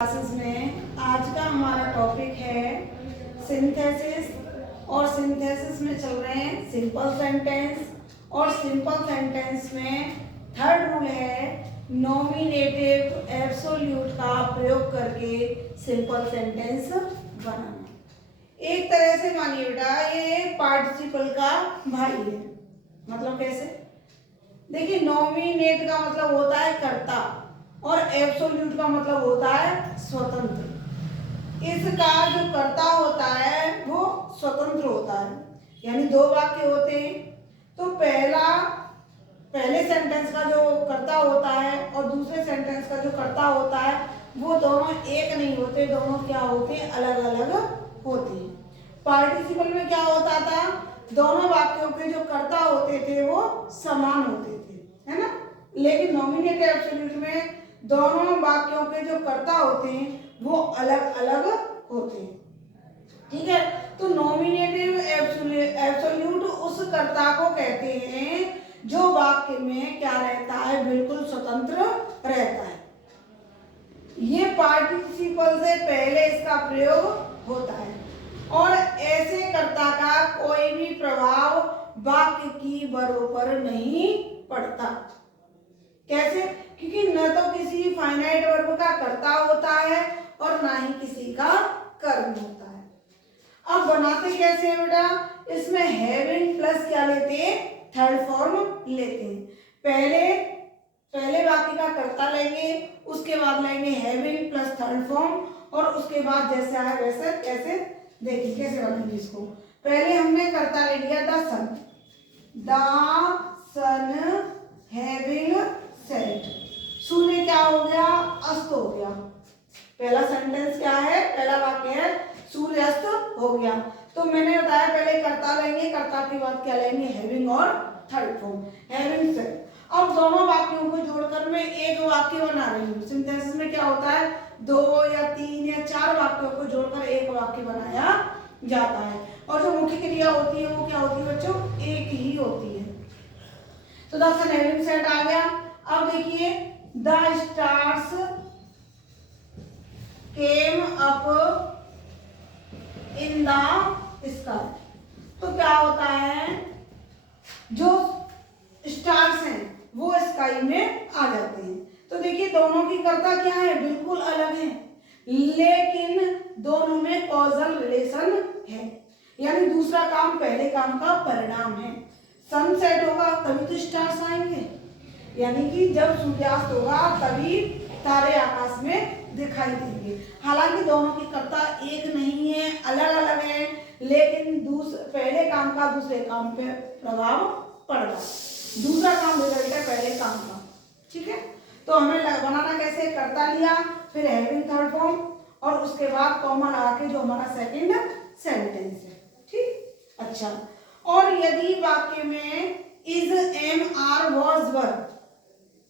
Classes में आज का हमारा टॉपिक है सिंथेसिस। और सिंथेसिस में चल रहे हैं सिंपल सेंटेंस। और सिंपल सेंटेंस में थर्ड रूल है नॉमिनेटिव एब्सोल्यूट का प्रयोग करके सिंपल सेंटेंस बनाना। एक तरह से मानिए बेटा ये पार्टिसिपल का भाई है। मतलब कैसे? देखिए, नॉमिनेट का मतलब होता है कर्ता और एब्सोल्यूट का मतलब होता है स्वतंत्र। इसका जो कर्ता होता है वो स्वतंत्र होता है, यानी दो वाक्य होते हैं तो पहले सेंटेंस का जो कर्ता होता है और दूसरे सेंटेंस का जो कर्ता होता है वो दोनों एक नहीं होते, दोनों क्या होते हैं? अलग अलग होते हैं। पार्टिसिपल में क्या होता था? दोनों वाक्यों के जो कर्ता होते थे वो समान होते थे, है ना। लेकिन नॉमिनेटिव एब्सोल्यूट में दोनों वाक्यों के जो कर्ता होते हैं वो अलग अलग होते हैं। ठीक है, तो नॉमिनेटिव एब्सोल्यूट उस कर्ता को कहते हैं जो वाक्य में क्या रहता है? बिल्कुल स्वतंत्र रहता है। ये पार्टिसिपल से पहले इसका प्रयोग होता है और ऐसे कर्ता का कोई भी प्रभाव वाक्य की वरों पर नहीं पड़ता। कैसे? क्योंकि न तो किसी फाइनाइट वर्ब का कर्ता होता है और ना ही किसी का कर्म होता है। अब बनाते कैसे हैं बेटा? इसमें हैविंग प्लस क्या लेते हैं? थर्ड फॉर्म लेते हैं। पहले वाक्य का कर्ता लेंगे, उसके बाद लेंगे हैविंग प्लस थर्ड फॉर्म और उसके बाद जैसे आए वैसे कैसे देखिए कैसे बनाएंगे इसको। पहले हमने कर्ता ले लिया द सन हैविंग सेट। सूर्य क्या हो गया? अस्त हो गया। पहला सेंटेंस क्या है? पहला वाक्य है सूर्य अस्त हो गया। तो मैंने बताया पहले कर्ता लेंगे, कर्ता के बाद क्या लेंगे? हैविंग और थर्ड फॉर्म हैविंग सेट। अब दोनों वाक्यों को जोड़कर मैं एक वाक्य बना रही हूँ। सिंथेसिस में क्या होता है? 2 या 3 या 4 वाक्यों को जोड़कर एक वाक्य बनाया जाता है और जो मुख्य क्रिया होती है वो क्या होती है बच्चों? एक ही होती है। तो द सन हैविंग सेट आ गया। अब देखिए the stars came up in the sky. तो क्या होता है? जो स्टार्स हैं वो स्काई में आ जाते हैं। तो देखिए दोनों की कर्ता क्या है? बिल्कुल अलग है, लेकिन दोनों में कॉजल रिलेशन है, यानी दूसरा काम पहले काम का परिणाम है। सनसेट होगा तभी तो स्टार्स आएंगे, यानी कि जब सूर्यास्त होगा तभी तारे आकाश में दिखाई देंगे। हालांकि दोनों की कर्ता एक नहीं है, अलग अलग है, लेकिन पहले काम का दूसरे काम पे प्रभाव पड़ रहा है। दूसरा काम रिजल्ट है पहले काम का। ठीक है, तो हमें बनाना कैसे? कर्ता लिया, फिर हैविंग थर्ड फॉर्म और उसके बाद कॉमा लगा के जो हमारा सेकंड सेंटेंस है। ठीक, अच्छा। और यदि वाक्य में is am are was verb,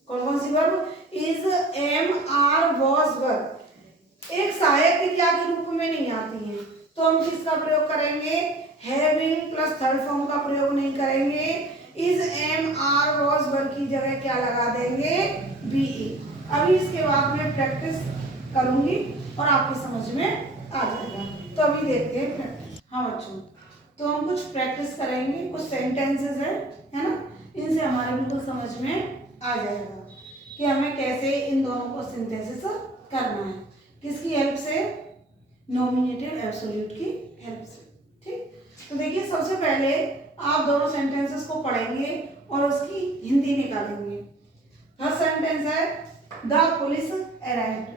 कौन सी verb? Is am are was verb एक सहायक क्रिया के रूप में नहीं आती है, तो हम किसका प्रयोग करेंगे? हैविंग प्लस थर्ड फॉर्म का प्रयोग नहीं करेंगे। Is am are was verb की जगह क्या लगा देंगे? बीई। अभी इसके बाद मैं प्रैक्टिस करूंगी और आपकी समझ में आ जाएगा। तो अभी देखते हैं प्रैक्टिस। हाँ बच्चों, तो हम कुछ प्रैक्टिस करेंगे, कुछ सेंटेंसेस है ना, इनसे हमारे बिल्कुल समझ में आ जाएगा कि हमें कैसे इन दोनों को सिंथेसिस करना है। किसकी हेल्प से? नॉमिनेटिव एब्सोल्यूट की हेल्प से। ठीक, तो देखिए सबसे पहले आप दोनों सेंटेंसेस को पढ़ेंगे और उसकी हिंदी निकालेंगे। फर्स्ट सेंटेंस है द पुलिस अराइव्ड।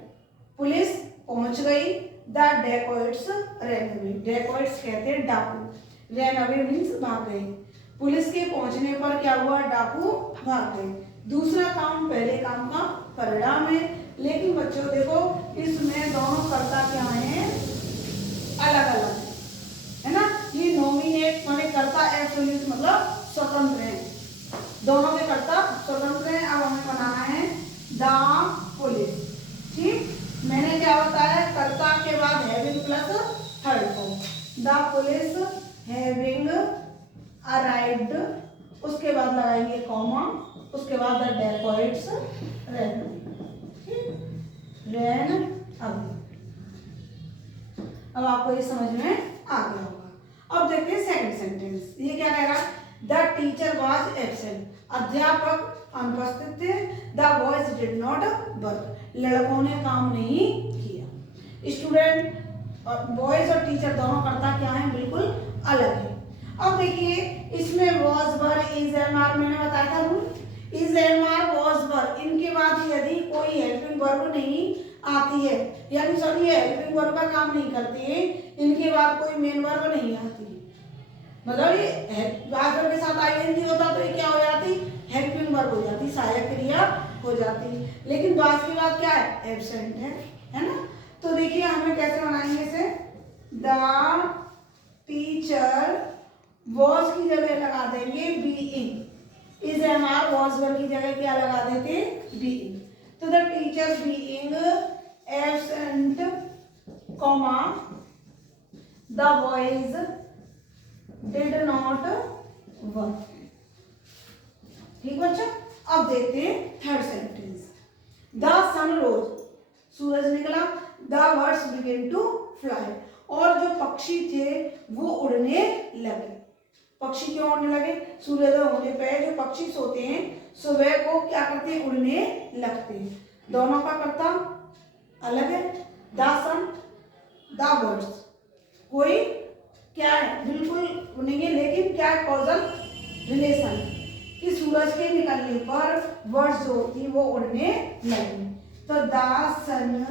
पुलिस पहुंच गई। The dacoits ran away. Dacoits कहते हैं डाकू। रैन अवे मीन्स भाग गए। पुलिस के पहुंचने पर क्या हुआ? डाकू भाग गए। दूसरा काम पहले काम का परिणाम है, लेकिन बच्चों देखो इसमें दोनों कर्ता क्या हैं? अलग अलग है ना। ये नॉमिनेट माने कर्ता एब्सोल्यूट मतलब स्वतंत्र है, दोनों के कर्ता स्वतंत्र हैं। अब हमें बनाना है द पुलिस। ठीक, मैंने क्या बताया? कर्ता के बाद having plus third form. The police having arrived, उसके बाद लगाएंगे कॉमा, उसके बाद द डेकोइट्स रैन। रैन अब आपको ये समझ में आ गया होगा। अब देखते हैं सेकंड सेंटेंस। ये क्या कह रहा है? द टीचर वॉज एब्सेंट, अध्यापक अनुपस्थित थे। The boys did not work, लड़कों ने काम नहीं किया। स्टूडेंट और बॉयज और टीचर दोनों करता क्या है? बिल्कुल अलग है। अब देखिए इसमें was were is am are मैंने बताया था rule, is am are was were, इनके बाद यदि कोई हेल्पिंग वर्ब नहीं आती है, यानी सॉरी ये हेल्पिंग वर्ब का काम नहीं करते हैं, इनके बाद कोई मेन वर्ब नहीं आती, मतलब ये वाचक के साथ आईएनजी होता तो ये क्या हो जाती? हेल्पिंग वर्ब हो जाती, सहायक क्रिया हो जाती। लेकिन बाद की बात क्या है? एब्सेंट है ना। तो देखिए हमें कैसे बनाएंगे इसे? द टीचर वॉज की जगह लगा देंगे being, is am are was were की जगह क्या लगा देते? बीइंग। तो the teacher being absent comma the boys did not work. ठीक बच्चा। अब देखते हैं third sentence. The sun rose, सूरज निकला। The birds began to fly, और जो पक्षी थे वो उड़ने लगे। पक्षी क्यों उड़ने लगे? सूर्योदय होने पर जो पक्षी सोते हैं सुबह को क्या करते हैं? उड़ने लगते हैं। दोनों का कर्ता अलग है, द सन द बर्ड्स, कोई क्या है? बिल्कुल उड़ेंगे, लेकिन क्या कॉजल रिलेशन कि सूरज के निकलने पर बर्ड्स जो होती वो उड़ने लगी। तो द सन,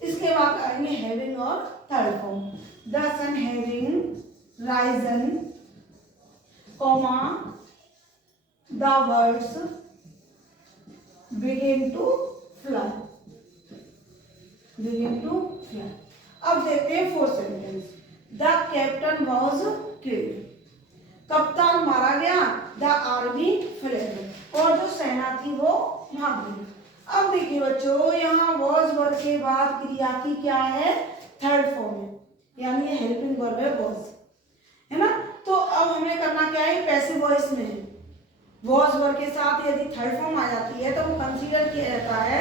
इसके बाद आएंगे हैविंग और third form. The sun having risen comma the birds begin to fly, begin to fly. अब देखते हैं fourth sentence. The captain was killed, कप्तान मारा गया। द आर्मी फ्लेड, और जो सेना थी वो भाग गई। अब देखिए बच्चों यहाँ वॉज वर्ब के बाद क्रिया की क्या है? थर्ड फॉर्म है, यानी ये हेल्पिंग वर्ब है वॉज, है ना। तो अब हमें करना क्या है? पैसिव वॉइस में वॉज वर्ब के साथ यदि थर्ड फॉर्म आ जाती है तो वो कंसीडर किया जाता है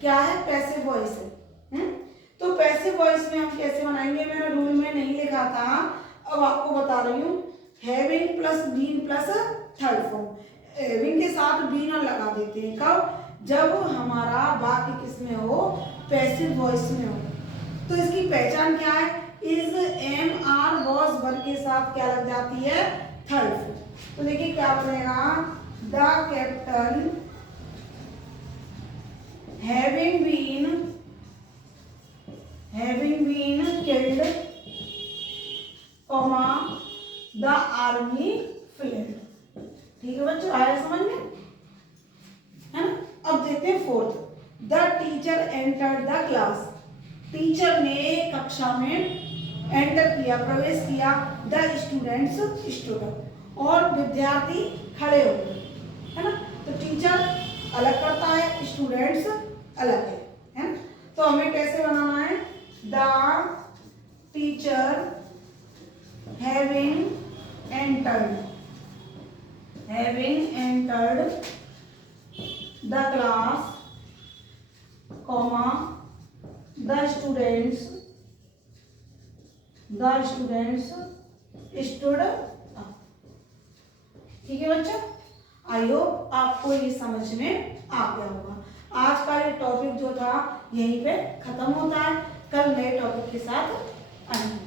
क्या है? पैसिव वॉइस है। तो पैसिव वॉइस में हम कैसे बनाएंगे? मैंने रूल में नहीं लिखा था, अब आपको बता रही हूँ। Having plus been plus third form, having के साथ बीन और लगा देते हैं। कब? जब हमारा वाक्य किस में हो? पैसिव वॉइस में हो। तो इसकी पहचान क्या है? Is am are was verb के साथ क्या लग जाती है? Third form. तो देखिए क्या बनेगा? The captain having been killed comma the army fled. ठीक है बच्चों, आया समझ में, है ना। अब देखते हैं fourth. The teacher entered the class, teacher ने कक्षा में एंटर किया, प्रवेश किया। द स्टूडेंट्स स्टूड, और विद्यार्थी खड़े हो गए, है ना। तो टीचर अलग करता है, स्टूडेंट्स अलग है ना। तो हमें कैसे बनाना है? The teacher having entered the class comma the students stood up. ठीक है बच्चों, आई होप आपको ये समझ में आ गया होगा। आज का ये टॉपिक जो था यहीं पे खत्म होता है, कल नए टॉपिक के साथ आएंगे।